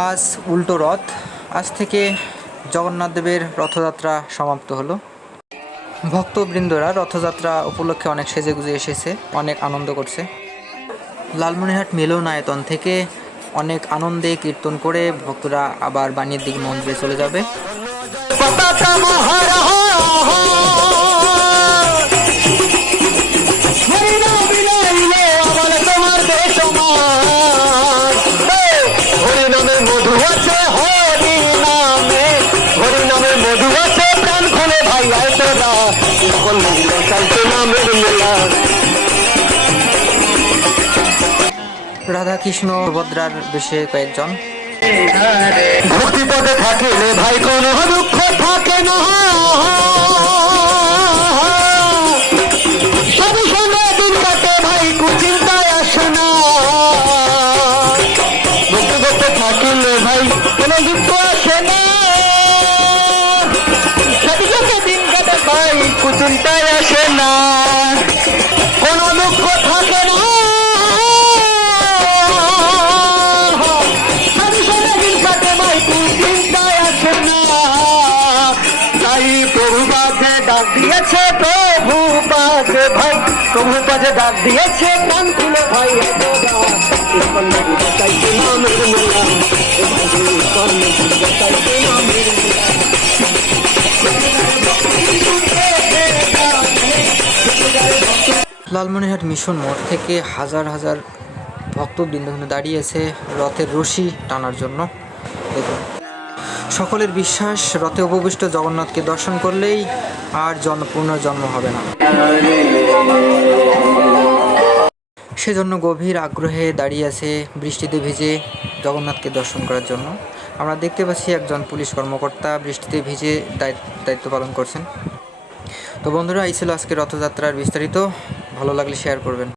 আজ উল্টো রথ। আজ থেকে জগন্নাথ দেবের রথযাত্রা সমাপ্ত হলো। ভক্তবৃন্দরা রথযাত্রা উপলক্ষে অনেক সেজেগুজে এসেছে, অনেক আনন্দ করছে। লালমনিরহাট মিলনায়তন থেকে অনেক আনন্দে কীর্তন করে ভক্তরা আবার বাণীর দিকে মন্দিরে চলে যাবে। রাধা কৃষ্ণ সুভদ্রার বেশে কয়েকজন। ভক্তি পথে থাকিলে ভাই কোনো দুঃখ থাকে না, সবই সঙ্গে দিন কাটে ভাই কুচিন্তায় আসে না। ভক্তি পথে থাকিলে ভাই কোনো দুঃখ আসে না, সবই সঙ্গে দিন কাটে ভাই কুচিন্তায় আসে না, কোনো দুঃখ থাকে না। ডাক দিয়েছে প্রভু পাশে ভাই, প্রভু পাশে ডাক দিয়েছে কান খুলে ভাই। লালমনিরহাট মিশন মোড় থেকে হাজার হাজার ভক্তবৃন্দ দাঁড়িয়েছে রথের রশি টানার জন্য। দেখুন, সকলের বিশ্বাস রথে উপবিষ্ট জগন্নাথকে দর্শন করলেই আর পুনর্জন্ম হবে না। সেজন্য গভীর আগ্রহে দাঁড়িয়ে আছে বৃষ্টিতে ভিজে জগন্নাথকে দর্শন করার জন্য। আমরা দেখতে পাচ্ছি একজন পুলিশ কর্মকর্তা বৃষ্টিতে ভিজে দায়িত্ব পালন করছেন। তো বন্ধুরা, এই ছিল আজকে রথযাত্রার বিস্তারিত। ভালো লাগলে শেয়ার করবেন।